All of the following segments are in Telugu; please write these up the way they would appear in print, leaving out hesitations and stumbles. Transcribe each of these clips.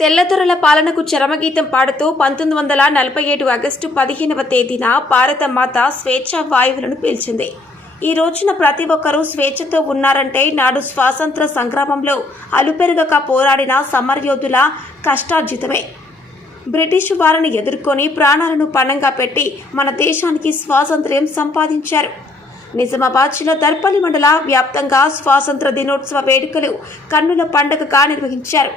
తెల్లదొరల పాలనకు చరమగీతం పాడుతూ 1947 ఆగస్టు 15వ తేదీన భారతమాత స్వేచ్ఛా వాయువులను పీల్చింది. ఈ రోజున ప్రతి ఒక్కరూ స్వేచ్ఛతో ఉన్నారంటే నాడు స్వాతంత్ర సంగ్రామంలో అలుపెరగక పోరాడిన సమరయోధుల కష్టార్జితమే. బ్రిటిష్ వారిని ఎదుర్కొని ప్రాణాలను పణంగా పెట్టి మన దేశానికి స్వాతంత్ర్యం సంపాదించారు. నిజామాబాద్ జిల్లా దర్పల్లి మండల వ్యాప్తంగా స్వాతంత్ర దినోత్సవ వేడుకలు కన్నుల పండుగగా నిర్వహించారు.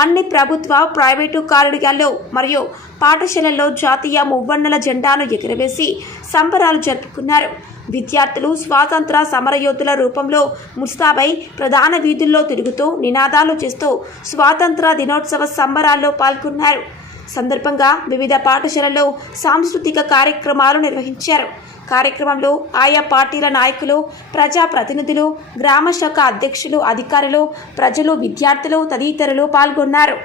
అన్ని ప్రభుత్వ, ప్రైవేటు కార్యాలయాల్లో మరియు పాఠశాలల్లో జాతీయ మువ్వన్నెల జెండాను ఎగురవేసి సంబరాలు జరుపుకున్నారు. విద్యార్థులు స్వాతంత్ర సమరయోధుల రూపంలో ముస్తాబై ప్రధాన వీధుల్లో తిరుగుతూ నినాదాలు చేస్తూ స్వాతంత్ర దినోత్సవ సంబరాల్లో పాల్గొన్నారు. సందర్భంగా వివిధ పాఠశాలల్లో సాంస్కృతిక కార్యక్రమాలు నిర్వహించారు. కార్యక్రమంలో ఆయా పార్టీల నాయకులు, ప్రజాప్రతినిధులు, గ్రామ శాఖ అధ్యక్షులు, అధికారులు, ప్రజలు, విద్యార్థులు తదితరులు పాల్గొన్నారు.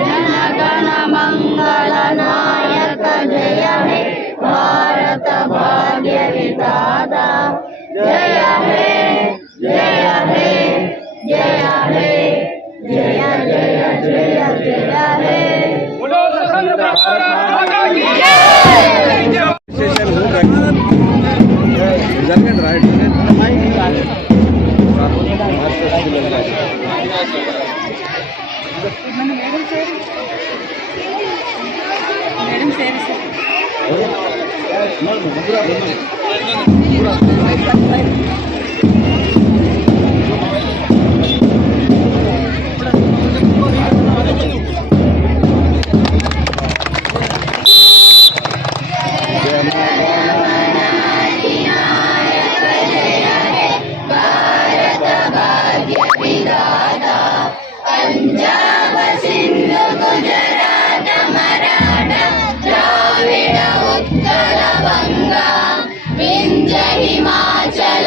जनगण मंगल नायक जय हे भारत भाग्य विधाता जय हे जय हे जय हे जय जय जय जय हे बोलो स्वतंत्र भारत की जय। मैडम पंजाब सिंधु गुजरात मराठा द्राविड़ उत्कल बंगा विंध्य हिमाचल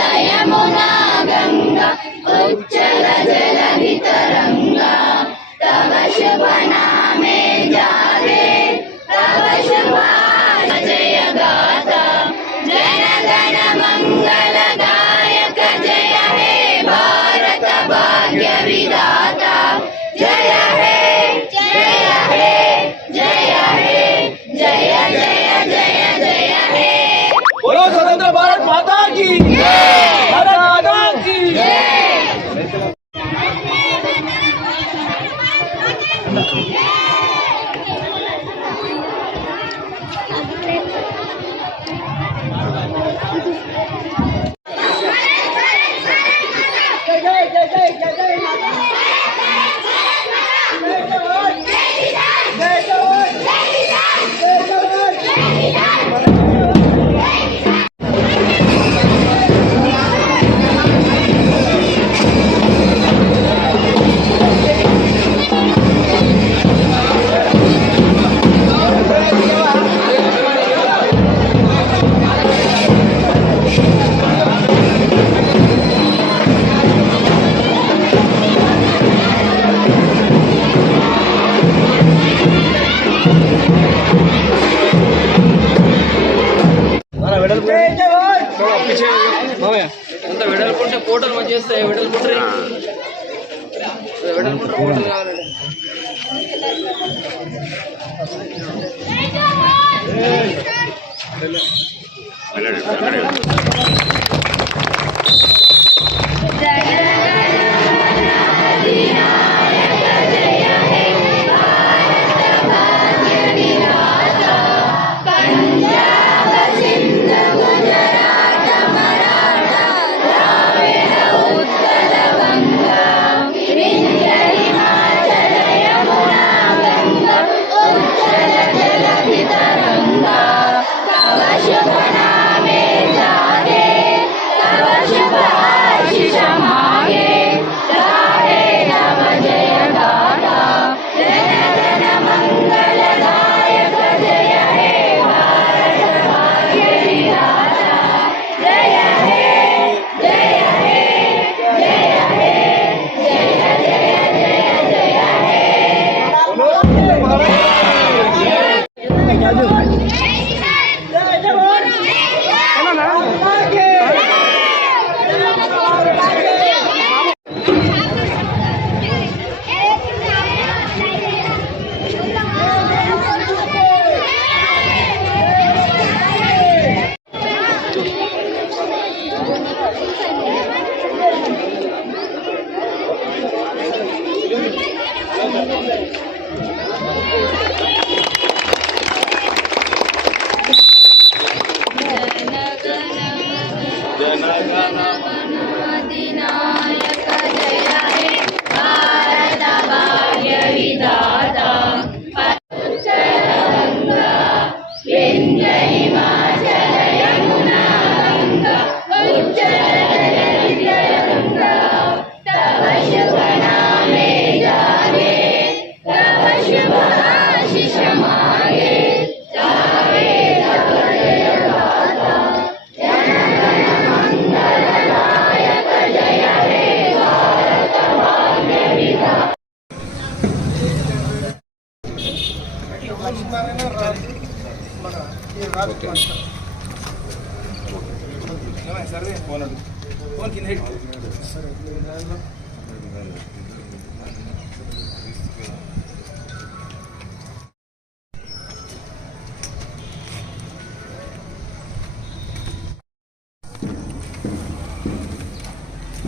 ఫోటోలు మంచిగా వస్తాయి. వెడల్పుంటారు ఫోటోలు కావాలండి.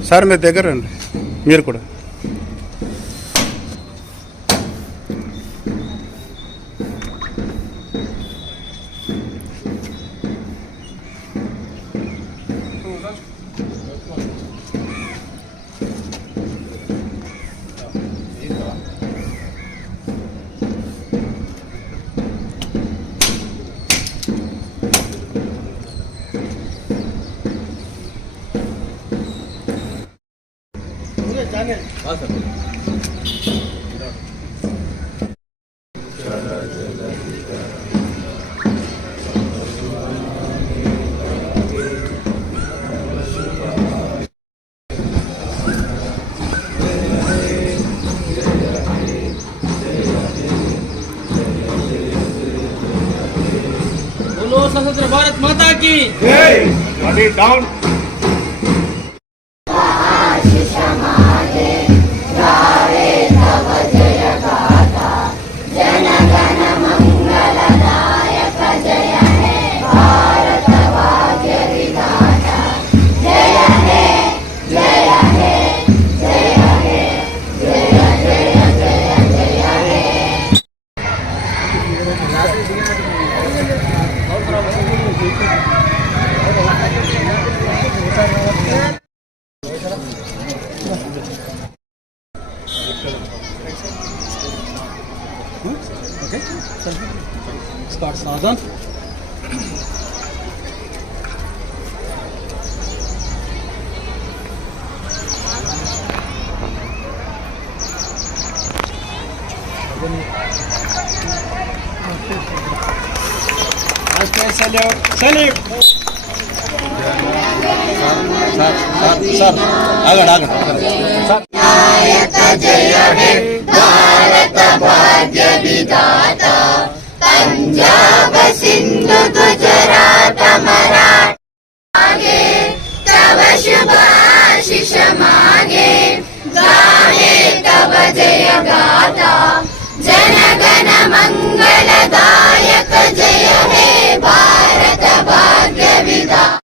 సార్ మీ దగ్గర రండి మీరు కూడా. बोलो सशस्त्र भारत माता की जय। Down. Okay. Start sadhan. Salute. Salute. Sir. Agad. Sir. नायक जय हे भारत भाग्य विधाता पंजाब सिंधु गुजरात मराठा तव शुभ आशीष आशीष मागे गाहे तव जय गाथा जन गण मंगलदायक जय हे भारत भाग्य विधाता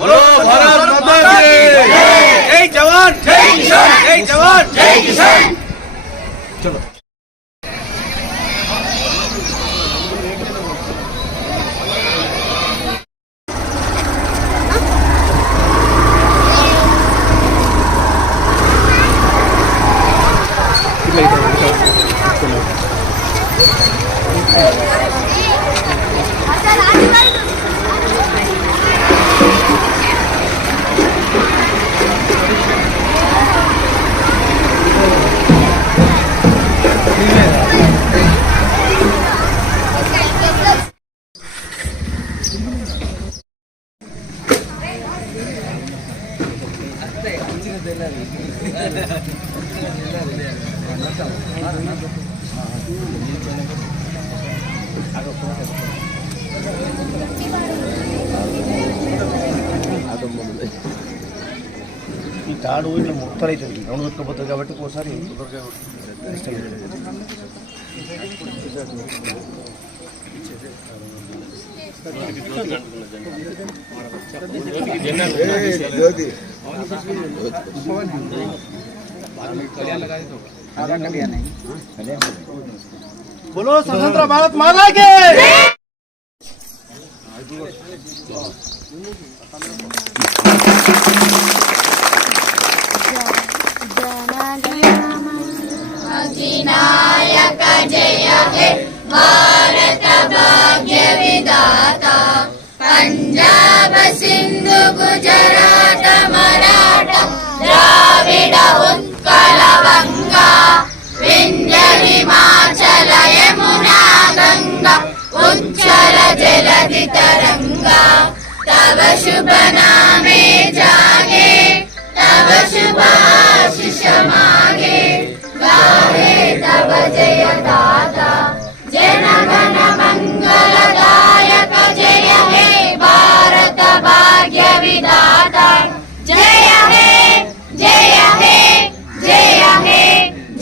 बोलो भारत माता की जय जवान जय किसान जय जवान जय किसान। चलो ఈ తాడు ఇట్లా ముక్కలు అవుతుంది రౌండ్ కొట్టుకుపోతుంది కాబట్టి ఒకసారి बोलो स्वतंत्र भारत माता की अधिनायक जय हे भारत भाग्य विधाता पंजाब सिंधु गुजरात मराठा द्राविड उत्कल गंगा विंध्य हिमाचल यमुना गंगा उच्चल जलधि तरंगा तव शुभ नामे जागे तव शुभ आशीष मागे गाहे तव जय दाता जन गण मंगलदायक जय हे भारत भाग्य विधाता जय हे जय हे जय हे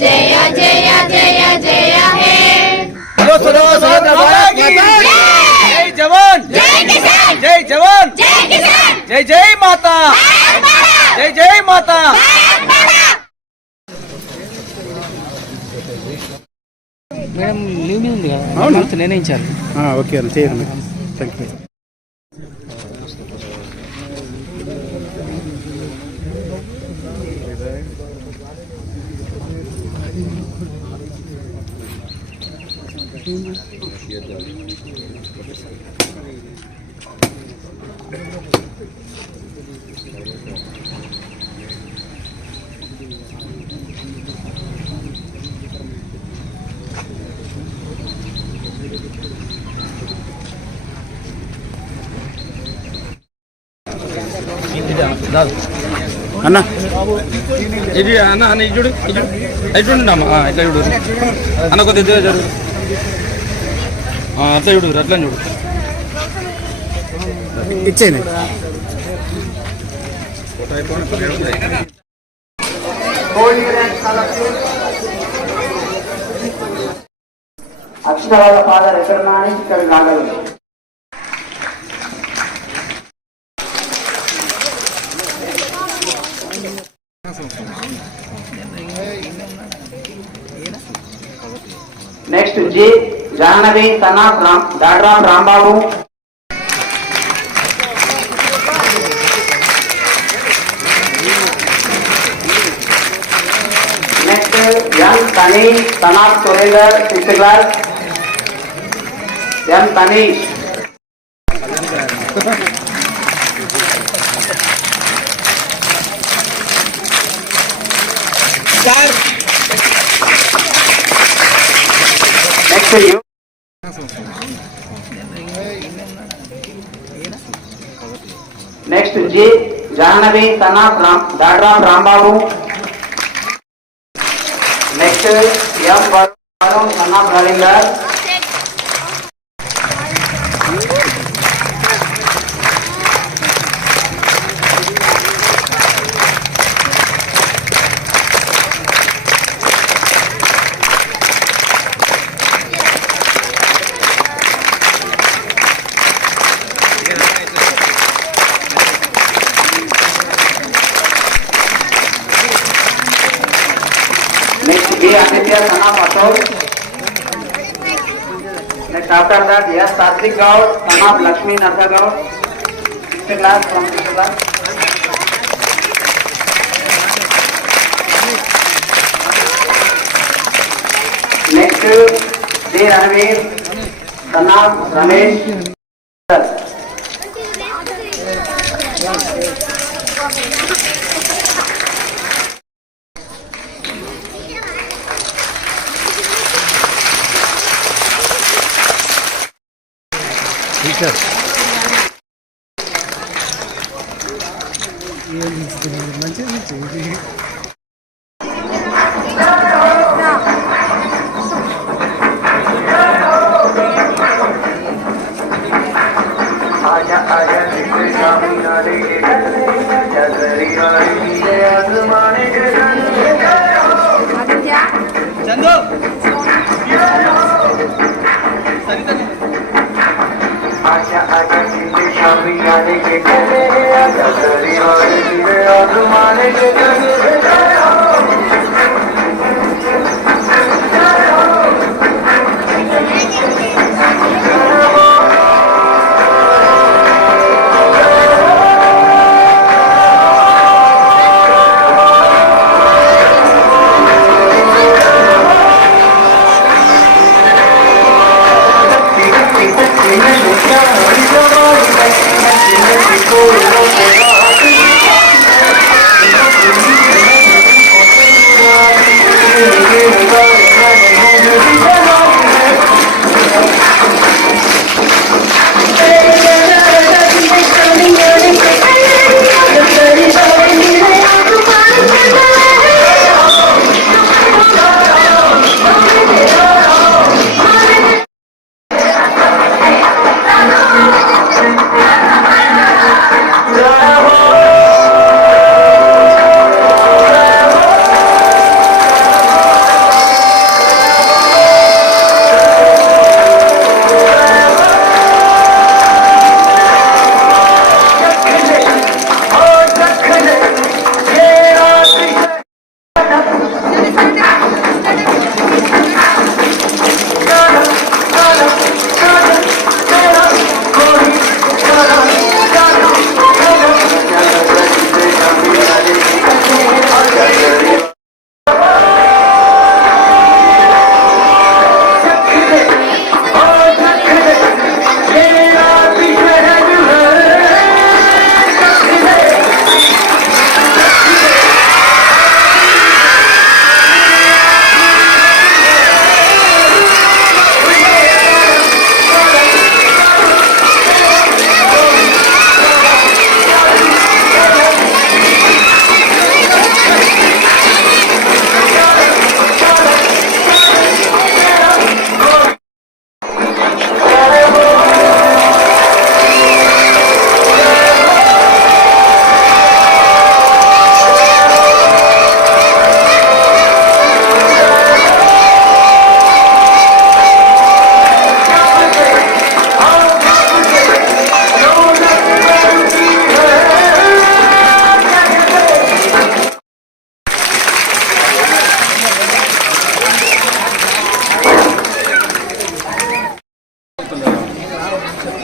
जय जय जय जय हे बोलो स्वतंत्र भारत माता की जय जवान जय किसान जय जवान जय किसान जय जय माता जय जय माता మేడం లీవ్ మీద ఉంది కదా అవునా? నిర్ణయించారు ఓకే అండి చేయండి థ్యాంక్ యూ. అన్న ఇది అన్న అన్న ఇది చూడు ఇది చూడండి అమ్మ ఇట్లా చూడు అన్న కొద్దిగా ఇద్దరే జరుగు అట్లా చూడు అట్లా చూడు ఇచ్చేయండి. అక్షరాల ఫాదర్ ఎక్కడన్నా ఇక్కడ రాగలరు. నెక్స్ట్ జి జాహ్నవి తనాఫ్ దాడ్రామ్ రాంబాబు. నెక్స్ట్ ఎం తనీష్ తనాఫ్ Surender 6th class. M Tanish. Next యు నెక్స్ట్ జి జాహ్నవి తనాఫ్ దాడ్రామ్ రాంబాబు. నెక్స్ట్ ఎం వరుణ్ తనాఫ్ Ravinder. Aditya son of Ashok. Next after that, yes, Satvik Gaur, son of Lakshmi Narsa Gaur. 6th class from 6th class. Next, J. Ranveer, son of Ramesh.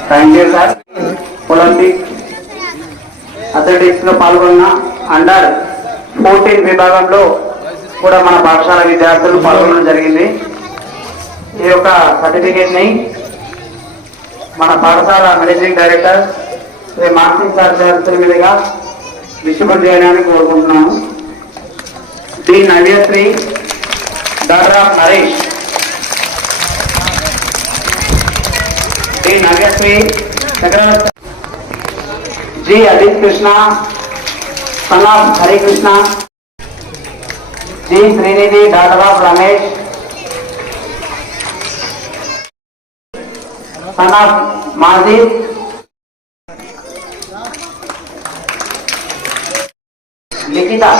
Thank you sir. Olympic athletics లో పాల్గొన్న అండర్ 14 విభాగంలో కూడా మన పాఠశాల విద్యార్థులు పాల్గొనడం జరిగింది. ఈ యొక్క సర్టిఫికేట్ ని మన పాఠశాల managing director Shri Mansingh sir చేతుల మీదుగా డిస్ట్రిబ్యూట్ చేయడానికి కోరుకుంటున్నాము. D Navyasri daughter of Naresh, D Nageshwari G Adith Krishna son of Hare Krishna, G Srinidhi daughter of Ramesh son of Maji, Likhitha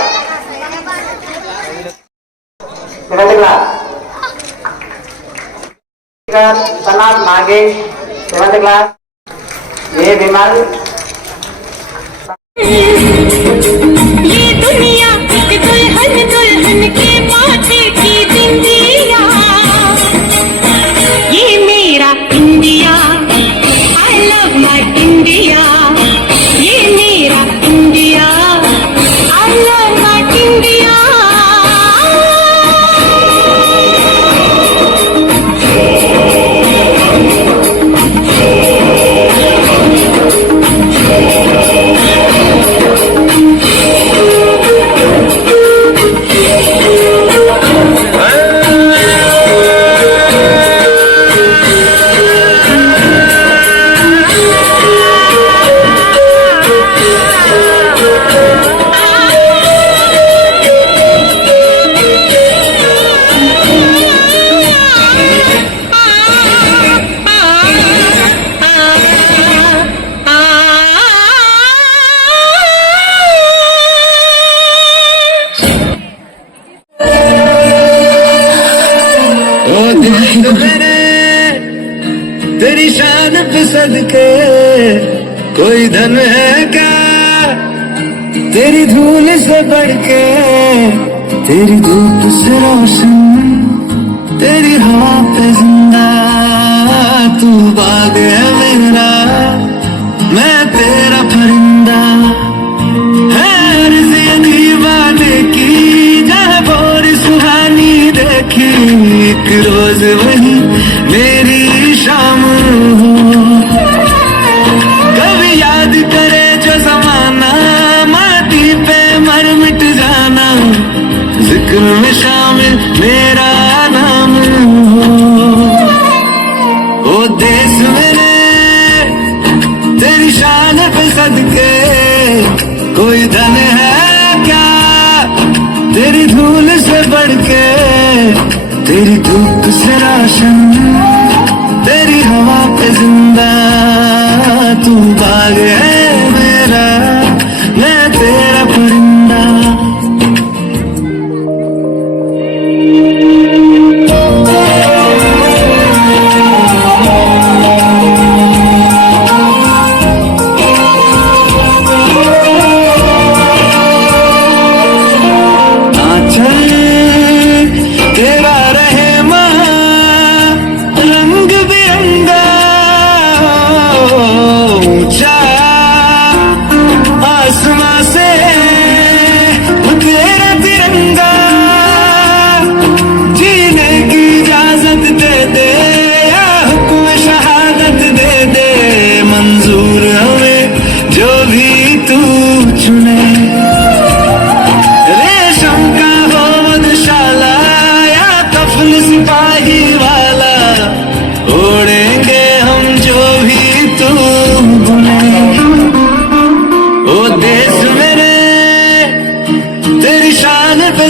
7th class, son of Nagesh 7th class, ये विमल ये दुनिया एक दुल्हन दुल्हन के माथे की दिन मेरे तेरी शान पे सदके कोई धन है क्या तेरी धूल से बढ़ के तेरी धूप से रोशन तेरी हवा पे जिंदा तू बाग है मेरा मैं तेरा परिंदा है की जहाँ बोर सुहानी देखी एक रोज वही मेरी शाम हो कभी याद करे जो जमाना माटी पे मर मिट जाना जिक्र में शामिल मेरा नाम हो ओ देश मेरे तेरी शान पे सदके कोई धन है क्या तेरी धूल से बढ़ के तेरी धूप से रोशन तेरी हवा पे जिंदा तू बाग है मेरा मैं तेरा परिंदा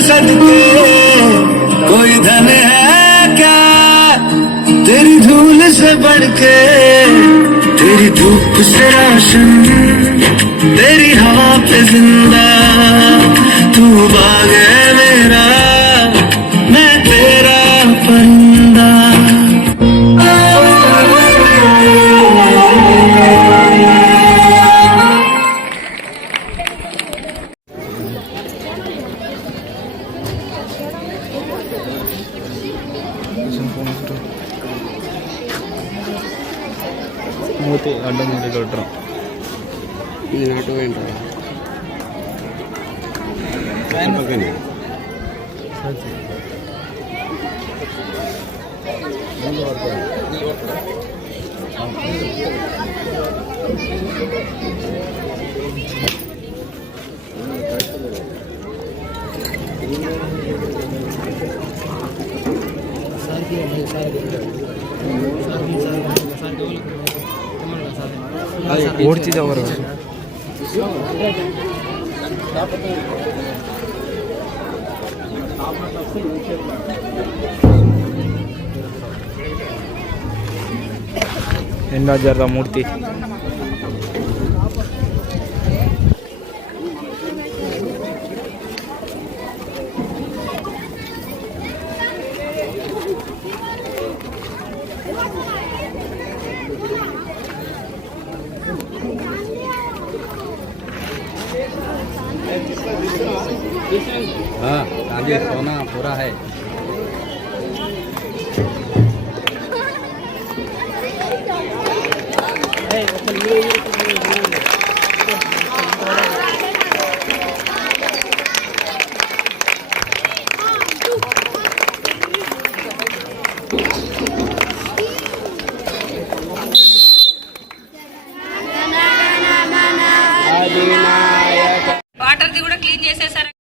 सदके कोई धन है क्या तेरी धूल से बढ़ के तेरी धूप से रोशन तेरी हवा पे जिंदा तू बाग है मेरा मैं तेरा परिंदा மூத்தி அண்டம் மூட்டி கட்டுறோம் ఇది నాటు ఏంటో ಓಡ್ತಿ ಅವರು ಎನ್ನಾಜರ ಮೂರ್ತಿ हाँ आगे सोना पूरा है వాటర్ది కూడా క్లీన్ చేసేసారు.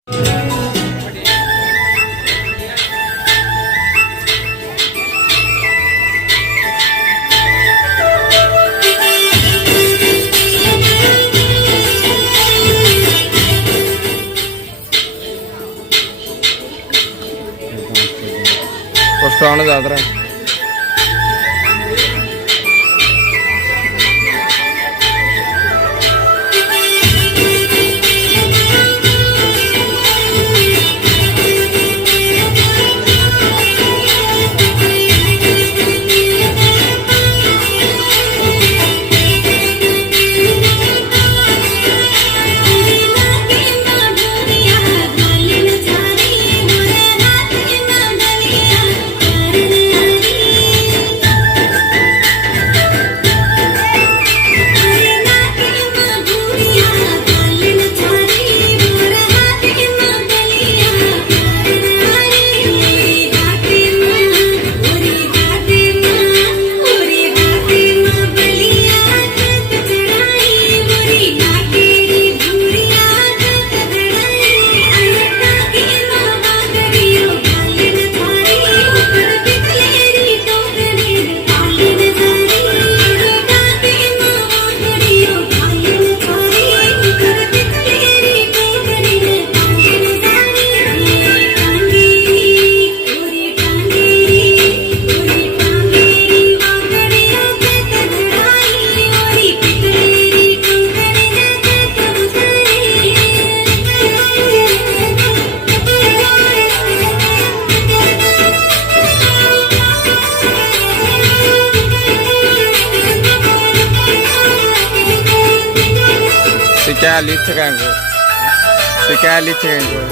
ఫస్ట్ రౌండ్ జాతర क्या लिख सका इनको तो क्या लिख सका इनको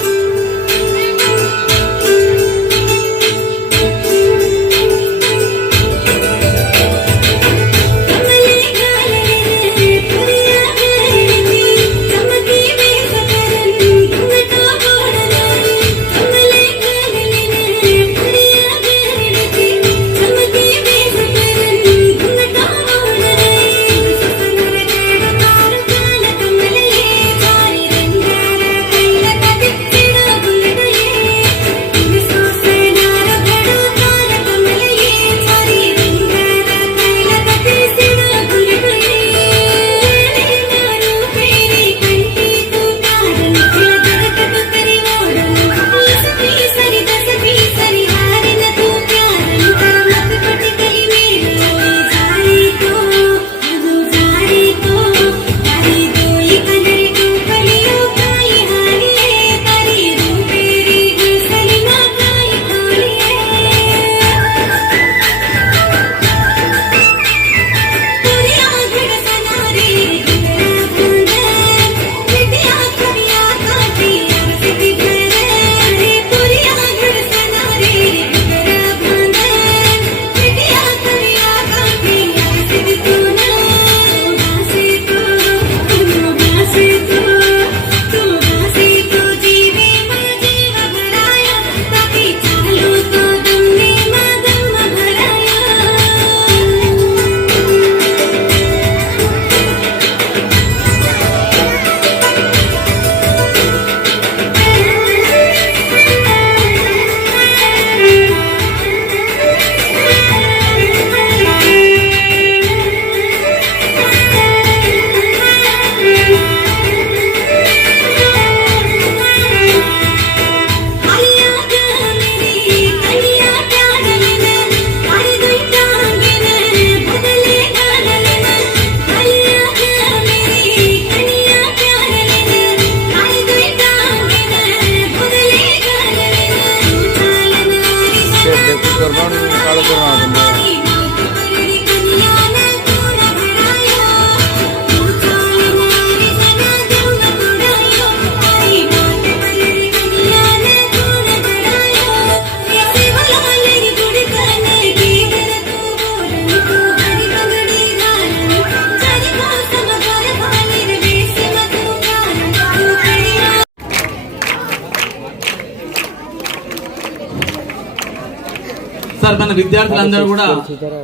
సార్ మన విద్యార్థులందరూ కూడా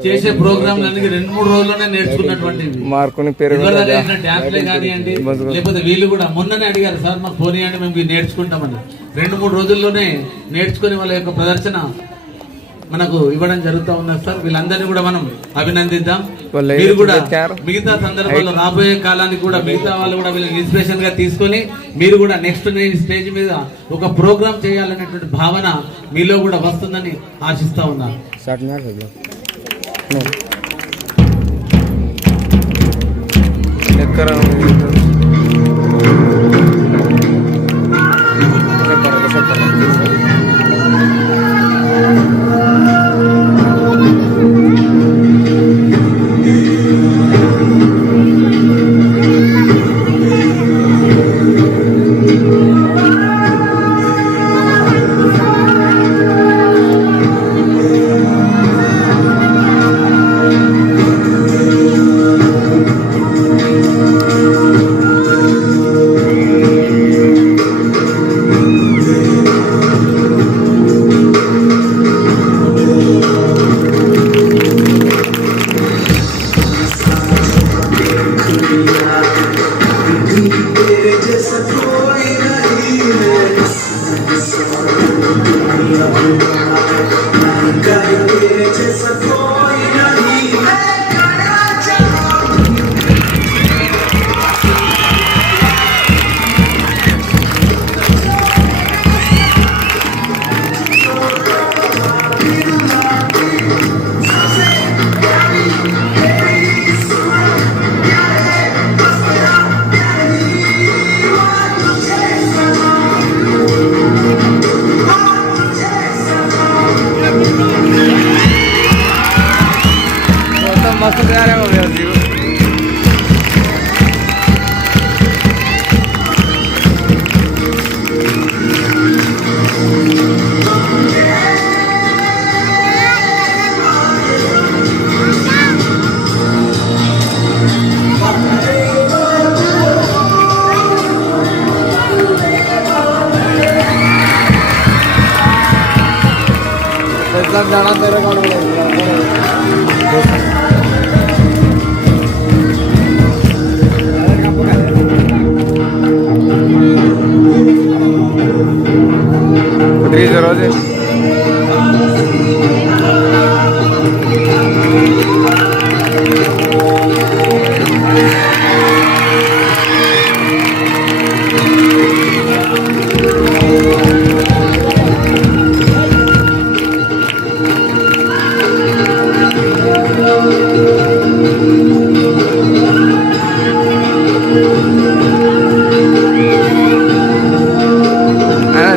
చేసే ప్రోగ్రాంలన్నీ 2-3 రోజుల్లోనే నేర్చుకున్నటువంటి మార్కుని డాన్స్లే కానివ్వండి, లేకపోతే వీళ్ళు కూడా మొన్ననే అడిగారు సార్ మాకు ఫోన్ ఇవ్వండి మేము నేర్చుకుంటామని. 2-3 రోజుల్లోనే నేర్చుకుని వాళ్ళ యొక్క ప్రదర్శన మనకు ఇవ్వడం జరుగుతూ ఉన్నది సార్. వీళ్ళందరినీ కూడా మనం అభినందిద్దాం. మీరు కూడా మిగతా సందర్భాల్లో రాబోయే కాలానికి కూడా మిగతా వాళ్ళు కూడా వీళ్ళని ఇన్స్పిరేషన్ గా తీసుకొని మీరు కూడా నెక్స్ట్ స్టేజ్ మీద ఒక ప్రోగ్రామ్ చేయాలనేటువంటి భావన మీలో కూడా వస్తుందని ఆశిస్తా ఉన్నాను.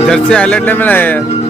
जर्सी हाईलाइट में है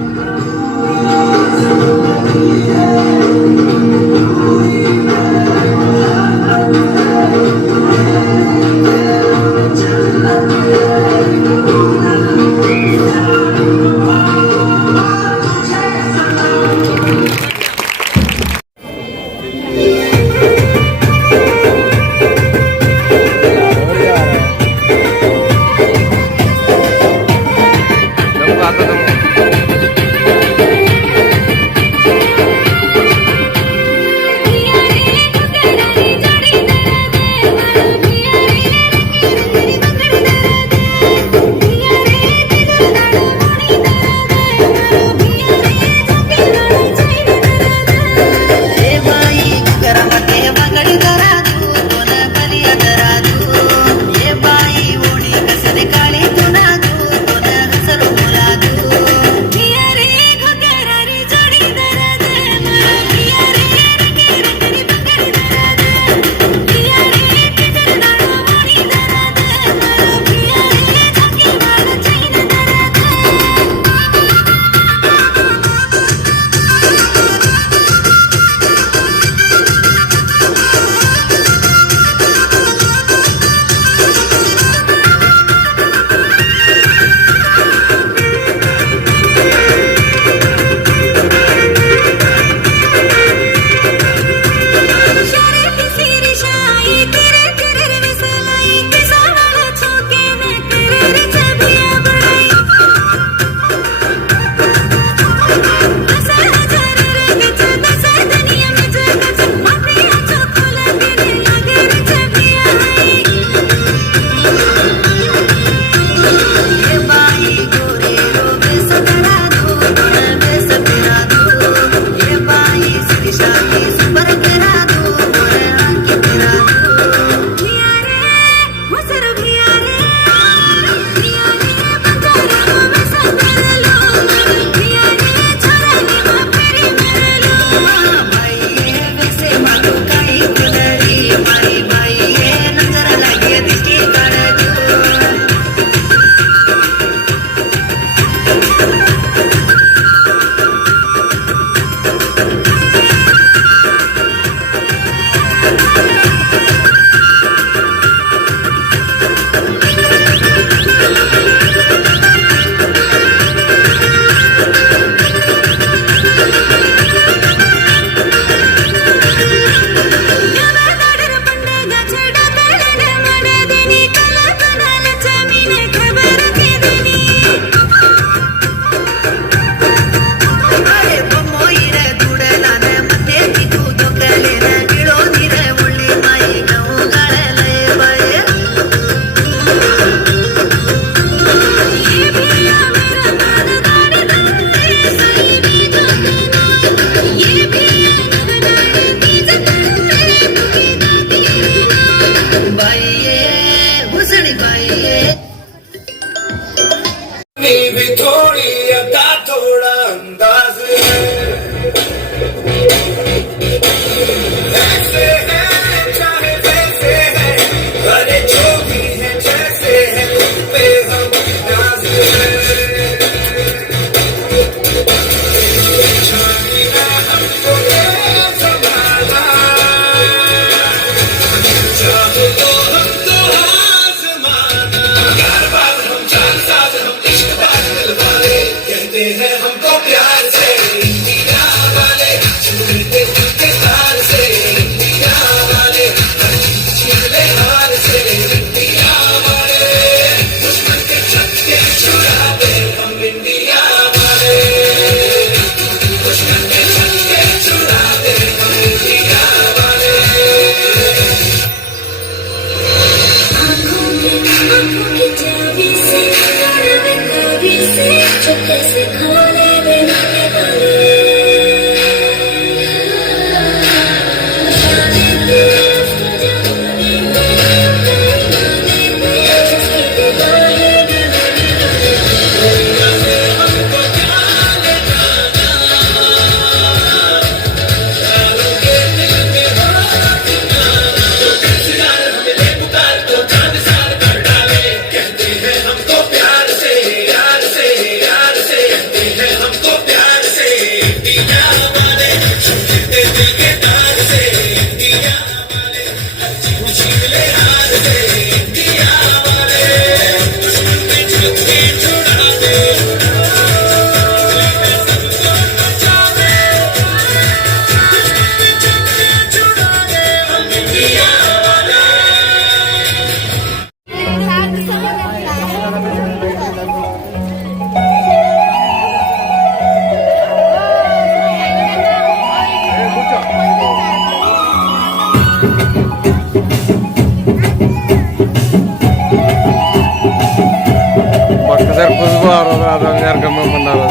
అందరు పుష్ప అందరు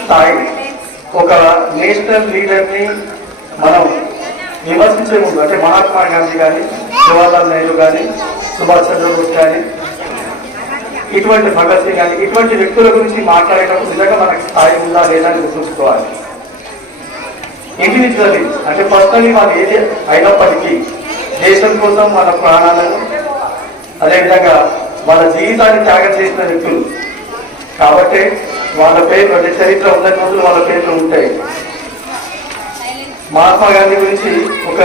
స్థాయి ఒక నేషనల్ లీడర్ని మనం విమర్శించే ముందు అంటే మహాత్మా గాంధీ కానీ జవహర్లాల్ నెహ్రూ కానీ సుభాష్ చంద్రబోస్ కానీ ఇటువంటి భగత్ సింగ్ కానీ ఇటువంటి వ్యక్తుల గురించి మాట్లాడేటప్పుడు నిజంగా మనకి స్థాయి ఉందా లేదా అని గుర్తుంచుకోవాలి. ఇండివిజువల్లీ అంటే పర్సనలీ వాళ్ళు ఏది అయినప్పటికీ దేశం కోసం వాళ్ళ ప్రాణాలను అదేవిధంగా వాళ్ళ జీవితాన్ని త్యాగం చేసిన వ్యక్తులు కాబట్టి వాళ్ళ పేర్లు అంటే చరిత్ర ఉన్న రోజులు వాళ్ళ పేర్లు ఉంటాయి. మహాత్మా గాంధీ గురించి ఒక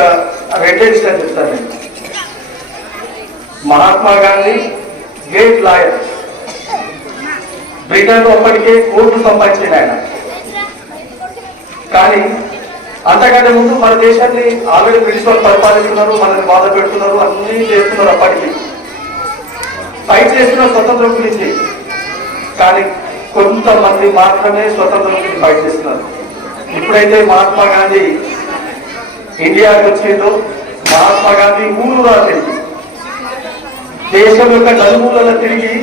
రెండే విషయాలు చెప్తాను నేను. మహాత్మా గాంధీ గ్రేట్ లాయర్, బ్రిటన్లో అప్పటికే కోర్టు సంపాదించిన ఆయన. కానీ అంతకంటే ముందు మన దేశాన్ని ఆల్రెడీ బ్రిటిష్ వాళ్ళు పరిపాలిస్తున్నారు, మనల్ని బాధ పెడుతున్నారు, అన్నీ చేస్తున్నారు. అప్పటికి ఫైట్ చేస్తున్న స్వతంత్రం గురించి, కానీ కొంతమంది మాత్రమే స్వతంత్రం గురించి ఫైట్ చేస్తున్నారు. ఇప్పుడైతే మహాత్మా గాంధీ ఇండియాకి వచ్చిందో మహాత్మా గాంధీ ఊరూరా తిరిగి దేశం యొక్క నలుమూలలో తిరిగి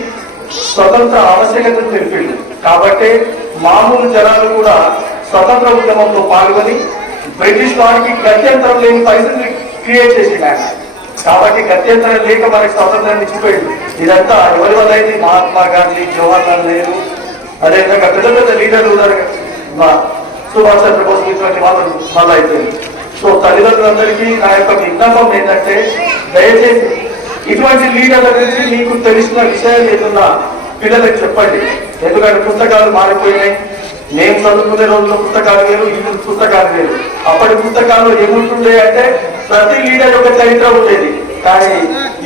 స్వతంత్ర ఆవశ్యకతను తెలిపిండు. కాబట్టి మామూలు జనాలు కూడా స్వతంత్ర ఉద్యమంలో పాల్గొని బ్రిటిష్ వారికి గత్యంతరం లేని పరిస్థితిని క్రియేట్ చేసింది ఆయన. కాబట్టి గత్యంతరం లేక మనకి స్వతంత్రాన్ని ఇచ్చిపోయింది. ఇదంతా ఎవరి వల్ల అయింది? మహాత్మా గాంధీ, జవహర్లాల్ నెహ్రూ, అదేవిధంగా పెద్ద పెద్ద లీడర్లు ఉన్నారు, సుభాష్ చంద్రబోస్, ఇటువంటి వాళ్ళు వల్ల అయిపోయింది. సో తల్లిదండ్రులందరికీ నా యొక్క విజ్ఞాపం ఏంటంటే దయచేసి ఇటువంటి లీడర్ల గురించి మీకు తెలిసిన విషయాలు ఏదన్నా పిల్లలకు చెప్పండి. ఎందుకంటే పుస్తకాలు మారిపోయినాయి. నేను చదువుకునే రోజుల్లో పుస్తకాలు వేరు, ఇప్పుడు పుస్తకాలు వేరు. అప్పటి పుస్తకాలు ఏముంటుండే అంటే ప్రతి లీడర్ ఒక చరిత్ర ఉండేది. కానీ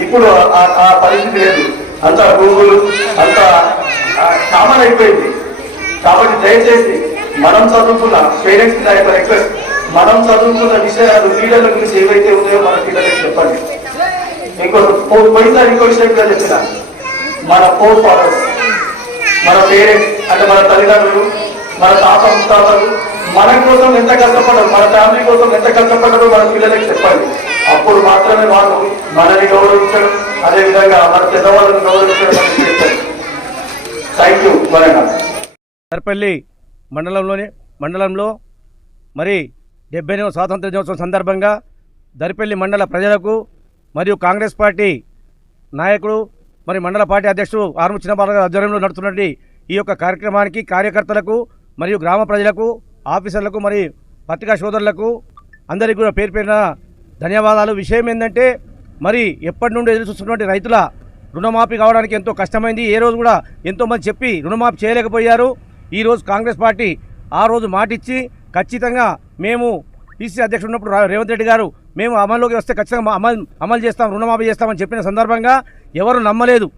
ఇప్పుడు ఆ పరిస్థితి లేదు. అంతా గూగుల్, అంతా కామన్ అయిపోయింది. కాబట్టి దయచేసి మనం చదువుకున్న పేరెంట్స్ నా యొక్క రిక్వెస్ట్, మనం చదువుకున్న విషయాలు లీడర్ల గురించి ఏవైతే ఉన్నాయో మన పిల్లలకు చెప్పండి. పోయినసారి ఇంకో విషయం కూడా చెప్పిన, మన ఫోర్ ఫాదర్స్, మన పేరెంట్స్ అంటే మన తల్లిదండ్రులు, మన తాత ముత్తాతలు మన కోసం ఎంత కష్టపడ్డారు, మన ఫ్యామిలీ కోసం ఎంత కష్టపడ్డారో మన పిల్లలకు చెప్పండి. అప్పుడు మాత్రమే వాళ్ళు మనల్ని గౌరవించడం, అదేవిధంగా మన పెద్దవాళ్ళని గౌరవించడం మనకి చేస్తారు. Thank you. సర్పల్లి మండలంలో మరి 70వ స్వాతంత్ర దినోత్సవం సందర్భంగా దర్పల్లి మండల ప్రజలకు మరియు కాంగ్రెస్ పార్టీ నాయకుడు మరి మండల పార్టీ అధ్యక్షుడు ఆర్ము చిన్నబాల గారి ఆధ్వర్యంలో నడుస్తున్నటువంటి ఈ యొక్క కార్యక్రమానికి కార్యకర్తలకు మరియు గ్రామ ప్రజలకు, ఆఫీసర్లకు, మరి పత్రికా సోదరులకు అందరికీ కూడా పేరు పేరున ధన్యవాదాలు. విషయం ఏంటంటే మరి ఎప్పటి నుండి ఎదురు చూస్తున్నటువంటి రైతుల రుణమాఫీ కావడానికి ఎంతో కష్టమైంది. ఏ రోజు కూడా ఎంతోమంది చెప్పి రుణమాఫీ చేయలేకపోయారు. ఈరోజు కాంగ్రెస్ పార్టీ ఆ రోజు మాటిచ్చి ఖచ్చితంగా మేము పీసీసీ అధ్యక్షుడు ఉన్నప్పుడు రేవంత్ రెడ్డి గారు మేము అమల్లోకి వస్తే ఖచ్చితంగా అమలు చేస్తాం, రుణమాఫీ చేస్తామని చెప్పిన సందర్భంగా ఎవరు నమ్మలేదు.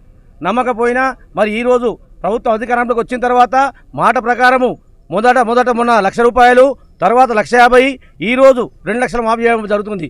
నమ్మకపోయినా మరి ఈరోజు ప్రభుత్వం అధికారంలోకి వచ్చిన తర్వాత మాట ప్రకారము మొదట మొన్న 1,00,000 రూపాయలు, తర్వాత 1,50,000, ఈరోజు 2 లక్షలు మాఫీ చేయడం జరుగుతుంది.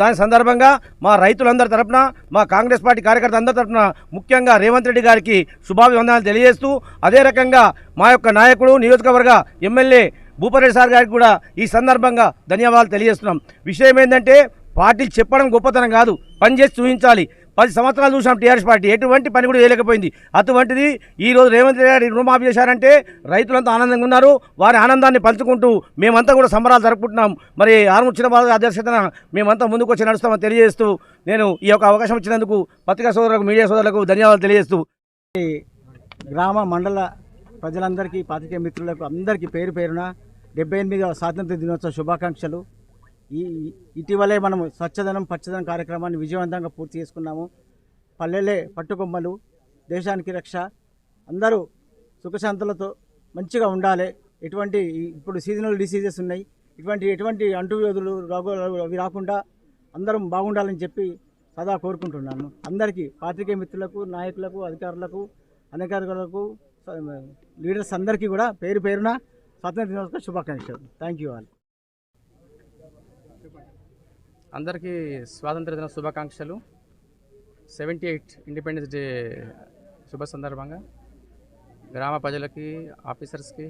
దాని సందర్భంగా మా రైతులందరి తరపున, మా కాంగ్రెస్ పార్టీ కార్యకర్తలందరి తరపున ముఖ్యంగా రేవంత్ రెడ్డి గారికి శుభాభివందనాలు తెలియజేస్తూ, అదే రకంగా మా యొక్క నాయకుడు, నియోజకవర్గ ఎమ్మెల్యే భూపరెడ్డి సార్ గారికి కూడా ఈ సందర్భంగా ధన్యవాదాలు తెలియజేస్తున్నాం. విషయం ఏంటంటే పార్టీలు చెప్పడం గొప్పతనం కాదు, పనిచేసి చూపించాలి. 10 సంవత్సరాలు చూసాం టీఆర్ఎస్ పార్టీ ఎటువంటి పని కూడా చేయలేకపోయింది. అటువంటిది ఈరోజు రేవంత్ రెడ్డి గారు రుణమాఫీ చేశారంటే రైతులంతా ఆనందంగా ఉన్నారు. వారి ఆనందాన్ని పంచుకుంటూ మేమంతా కూడా సంబరాలు జరుపుకుంటున్నాం. మరి ఆర్ముచ్చిన బాధ అధ్యక్షతన మేమంతా ముందుకు వచ్చి నడుస్తామని తెలియజేస్తూ నేను ఈ యొక్క అవకాశం ఇచ్చినందుకు పత్రికా సోదరులకు, మీడియా సోదరులకు ధన్యవాదాలు తెలియజేస్తూ గ్రామ మండల ప్రజలందరికీ, పాత్రికేయ మిత్రులకు అందరికీ పేరు పేరున 78వ స్వాతంత్ర దినోత్సవ శుభాకాంక్షలు. ఇటీవలే మనం స్వచ్ఛదనం పచ్చదనం కార్యక్రమాన్ని విజయవంతంగా పూర్తి చేసుకున్నాము. పల్లెలే పట్టుకొమ్మలు, దేశానికి రక్ష, అందరూ సుఖశాంతులతో మంచిగా ఉండాలి. ఇప్పుడు సీజనల్ డిసీజెస్ ఉన్నాయి, ఎటువంటి అంటువ్యాధులు, రోగాలు అవి రాకుండా అందరం బాగుండాలని చెప్పి సదా కోరుకుంటున్నాను. అందరికీ పాత్రికేయ మిత్రులకు, నాయకులకు, అధికారులకు, అనధికారులకు, లీడర్స్ అందరికీ కూడా పేరు పేరున స్వాతంత్ర దినోత్సవ శుభాకాంక్షలు. Thank you all. అందరికీ స్వాతంత్ర దిన శుభాకాంక్షలు. 78 ఇండిపెండెన్స్ డే శుభ సందర్భంగా గ్రామ ప్రజలకి, ఆఫీసర్స్కి,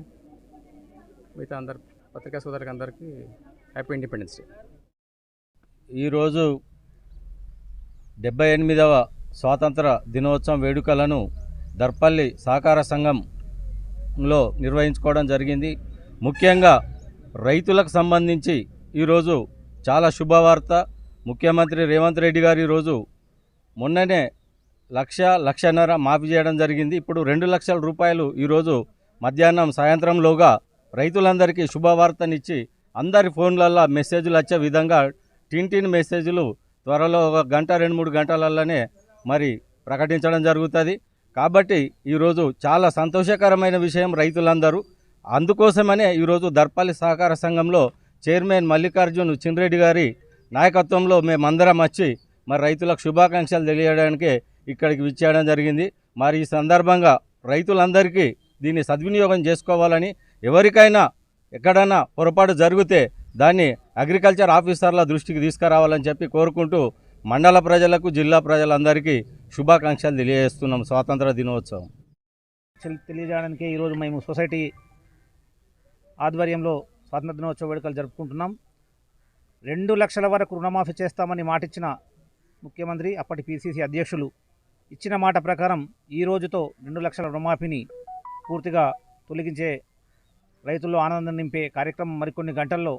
మిగతా అందరు పత్రికా సోదరులకు అందరికీ హ్యాపీ ఇండిపెండెన్స్ డే. ఈరోజు 78వ స్వాతంత్ర దినోత్సవం వేడుకలను దర్పల్లి సహకార సంఘంలో నిర్వహించుకోవడం జరిగింది. ముఖ్యంగా రైతులకు సంబంధించి ఈరోజు చాలా శుభవార్త. ముఖ్యమంత్రి రేవంత్ రెడ్డి గారు ఈరోజు మొన్ననే 1,00,000 మాఫీ చేయడం జరిగింది. ఇప్పుడు 2 లక్షల రూపాయలు ఈరోజు మధ్యాహ్నం సాయంత్రంలోగా రైతులందరికీ శుభవార్తనిచ్చి అందరి ఫోన్లల్లో మెసేజ్లు వచ్చే విధంగా టిన్ మెసేజ్లు త్వరలో 1 గంట 2-3 గంటలలోనే మరి ప్రకటించడం జరుగుతుంది. కాబట్టి ఈరోజు చాలా సంతోషకరమైన విషయం రైతులందరూ. అందుకోసమనే ఈరోజు దర్పల్లి సహకార సంఘంలో చైర్మన్ మల్లికార్జున్ చిన్రెడ్డి గారి నాయకత్వంలో మేమందరం వచ్చి మరి రైతులకు శుభాకాంక్షలు తెలియడానికి ఇక్కడికి విచ్చేయడం జరిగింది. మరి ఈ సందర్భంగా రైతులందరికీ దీన్ని సద్వినియోగం చేసుకోవాలని, ఎవరికైనా ఎక్కడైనా పొరపాటు జరిగితే దాన్ని అగ్రికల్చర్ ఆఫీసర్ల దృష్టికి తీసుకురావాలని చెప్పి కోరుకుంటూ మండల ప్రజలకు, జిల్లా ప్రజలందరికీ శుభాకాంక్షలు తెలియజేస్తున్నాం. స్వాతంత్ర దినోత్సవం తెలియజేయడానికి ఈరోజు మేము సొసైటీ ఆధ్వర్యంలో స్వాతంత్ర దినోత్సవ వేడుకలు జరుపుకుంటున్నాం. 2 లక్షల వరకు రుణమాఫీ చేస్తామని మాటిచ్చిన ముఖ్యమంత్రి, అప్పటి పీసీసీ అధ్యక్షులు ఇచ్చిన మాట ప్రకారం ఈ రోజుతో 2 లక్షల రుణమాఫీని పూర్తిగా తొలగించే, రైతుల్లో ఆనందం నింపే కార్యక్రమం మరికొన్ని గంటల్లో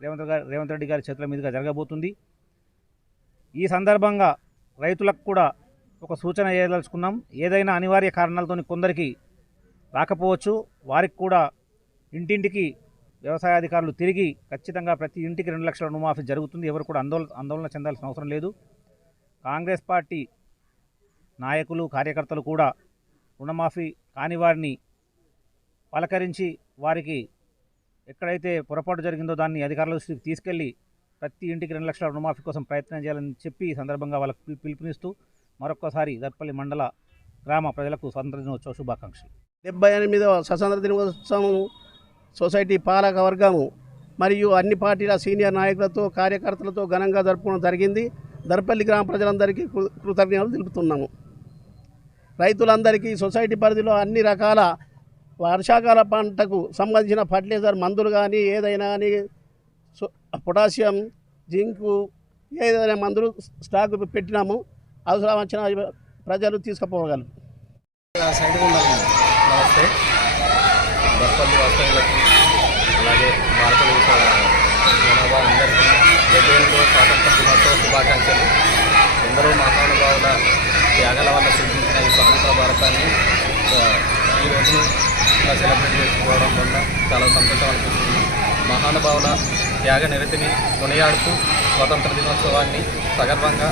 రేవంత్ రెడ్డి గారి చేతుల మీదుగా జరగబోతుంది. ఈ సందర్భంగా రైతులకు కూడా ఒక సూచన చేయదలుచుకున్నాం. ఏదైనా అనివార్య కారణాలతో కొందరికి రాకపోవచ్చు, వారికి కూడా ఇంటింటికి వ్యవసాయ అధికారులు తిరిగి ఖచ్చితంగా ప్రతి ఇంటికి 2 లక్షల రుణమాఫీ జరుగుతుంది. ఎవరు కూడా ఆందోళన చెందాల్సిన అవసరం లేదు. కాంగ్రెస్ పార్టీ నాయకులు, కార్యకర్తలు కూడా రుణమాఫీ కాని వారిని పలకరించి వారికి ఎక్కడైతే పొరపాటు జరిగిందో దాన్ని అధికారుల దృష్టికి తీసుకెళ్లి ప్రతి ఇంటికి 2 లక్షల రుణమాఫీ కోసం ప్రయత్నం చేయాలని చెప్పి ఈ సందర్భంగా వాళ్ళకు పిలుపునిస్తూ మరొక్కసారి దర్పల్లి మండల గ్రామ ప్రజలకు స్వాతంత్ర దినోత్సవ శుభాకాంక్షలు. 78వ స్వాతంత్ర దినోత్సవం సొసైటీ పాలక వర్గము మరియు అన్ని పార్టీల సీనియర్ నాయకులతో, కార్యకర్తలతో ఘనంగా జరుపుకోవడం జరిగింది. దర్పల్లి గ్రామ ప్రజలందరికీ కృతజ్ఞతలు తెలుపుతున్నాము. రైతులందరికీ సొసైటీ పరిధిలో అన్ని రకాల వర్షాకాల పంటకు సంబంధించిన ఫర్టిలైజర్ మందులు కానీ, ఏదైనా కానీ, పొటాషియం, జింకు, ఏదైనా మందులు స్టాక్ పెట్టినాము. అవసరం వచ్చిన ప్రజలు తీసుకుపోగలరు. నమస్తే. దర్పల్లి వాస్తవులకు అలాగే భారతదేశ జనాభా అందరికీ 78వ స్వాతంత్ర దినోత్సవ శుభాకాంక్షలు. ఎందరో మహానుభావుల త్యాగాల వల్ల సిద్ధించిన ఈ స్వతంత్ర భారతాన్ని ఈ రోజును ఇలా సెలబ్రేట్ చేసుకోవడం వల్ల చాలా సంతోషం అనిపిస్తుంది. మహానుభావుల త్యాగ నిరతిని కొనియాడుతూ స్వాతంత్ర దినోత్సవాన్ని సగర్వంగా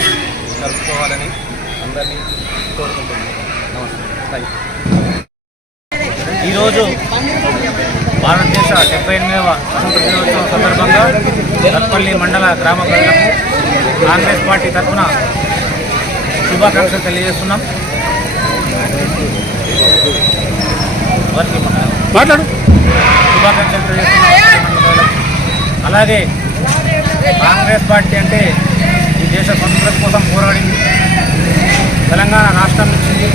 జరుపుకోవాలని అందరినీ కోరుకుంటున్నాను. నమస్తే. Thank you. ఈరోజు భారతదేశ 78వ స్వతంత్ర దినోత్సవం సందర్భంగా దర్పల్లి మండల గ్రామ ప్రజలకు కాంగ్రెస్ పార్టీ తరఫున శుభాకాంక్షలు తెలియజేస్తున్నాం. వారికి మాట్లాడు. శుభాకాంక్షలు తెలియజేస్తున్నాం. అలాగే కాంగ్రెస్ పార్టీ అంటే ఈ దేశ స్వతంత్రం కోసం పోరాడింది, తెలంగాణ రాష్ట్రం ఇచ్చింది,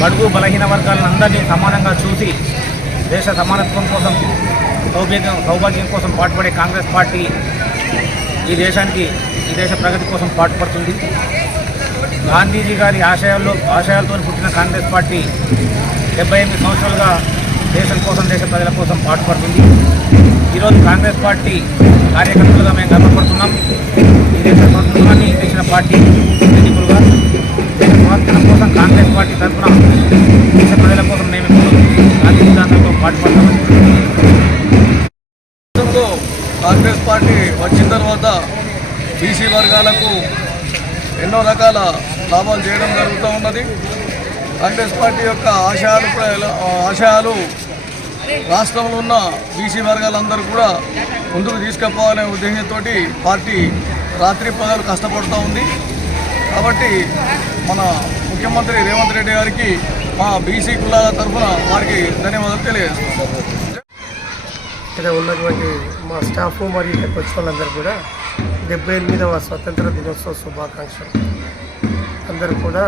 బడుగు బలహీన వర్గాలను అందరినీ సమానంగా చూసి దేశ సమానత్వం కోసం సౌభాగ్యం కోసం పాటుపడే కాంగ్రెస్ పార్టీ ఈ దేశ ప్రగతి కోసం పాటుపడుతుంది. గాంధీజీ గారి ఆశయాలతో పుట్టిన కాంగ్రెస్ పార్టీ 78 సంవత్సరాలుగా దేశం కోసం దేశ ప్రజల కోసం పాటుపడుతుంది. ఈరోజు కాంగ్రెస్ పార్టీ కార్యకర్తలుగా మేము గర్వపడుతున్నాం. ఈ దేశ స్వతంత్రాన్ని తెచ్చిన పార్టీ ఎన్నికలుగా దేశ స్వాతంత్రం కోసం కాంగ్రెస్ పార్టీ తరఫున దేశ ప్రజల కోసం మేము గాంధీ సిద్ధాంతంతో పాటుపడతామని కాంగ్రెస్ పార్టీ వచ్చిన తర్వాత బీసీ వర్గాలకు ఎన్నో రకాల లాభాలు చేయడం జరుగుతూ ఉన్నది. కాంగ్రెస్ పార్టీ యొక్క ఆశయాలు రాష్ట్రంలో ఉన్న బీసీ వర్గాలందరూ కూడా ముందుకు తీసుకుపోవాలనే ఉద్దేశంతో పార్టీ రాత్రి పగలు కష్టపడుతూ ఉంది. కాబట్టి మన ముఖ్యమంత్రి రేవంత్ రెడ్డి గారికి మా బీసీ కులాల తరఫున వారికి ధన్యవాదాలు తెలియజేస్తున్నాం. ఇక్కడ ఉన్నటువంటి మా స్టాఫ్ మరియు ఇక్కడికి వచ్చిన వాళ్ళందరూ కూడా 78వ స్వతంత్ర దినోత్సవ శుభాకాంక్షలు. అందరూ కూడా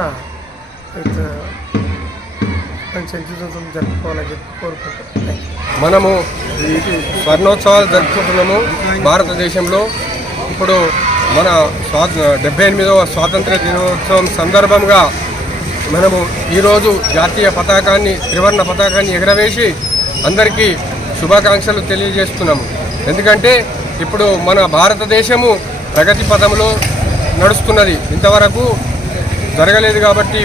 మంచి ఎంచుతం జరుపుకోవాలని చెప్పి కోరుకుంటున్నాం. మనము స్వర్ణోత్సవాలు జరుపుకుంటున్నాము భారతదేశంలో. ఇప్పుడు మన 78వ స్వాతంత్ర దినోత్సవం సందర్భంగా మనము ఈరోజు జాతీయ పతాకాన్ని, త్రివర్ణ పతాకాన్ని ఎగరవేసి అందరికీ శుభాకాంక్షలు తెలియజేస్తున్నాము. ఎందుకంటే ఇప్పుడు మన భారతదేశము ప్రగతి పథంలో నడుస్తున్నది. ఇంతవరకు జరగలేదు కాబట్టి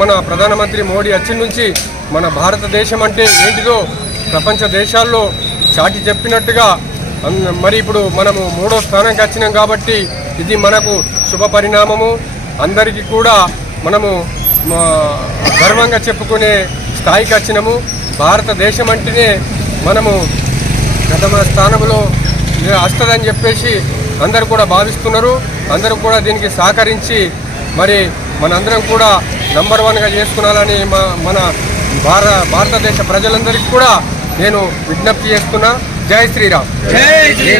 మన ప్రధానమంత్రి మోడీ వచ్చిన నుంచి మన భారతదేశం అంటే ఏంటిదో ప్రపంచ దేశాల్లో చాటి చెప్పినట్టుగా మరి ఇప్పుడు మనము 3వ స్థానానికి వచ్చినాం కాబట్టి ఇది మనకు శుభ పరిణామము. అందరికీ కూడా మనము గర్వంగా చెప్పుకునే స్థాయికి వచ్చినాము. భారతదేశం అంటేనే మనము ప్రథమ స్థానంలో వస్తుందని చెప్పేసి అందరూ కూడా భావిస్తున్నారు. అందరూ కూడా దీనికి సహకరించి మరి మనందరం కూడా నంబర్ 1గా చేసుకున్నాలని మన భారతదేశ ప్రజలందరికీ కూడా నేను విజ్ఞప్తి చేస్తున్నా. జై శ్రీరామ్.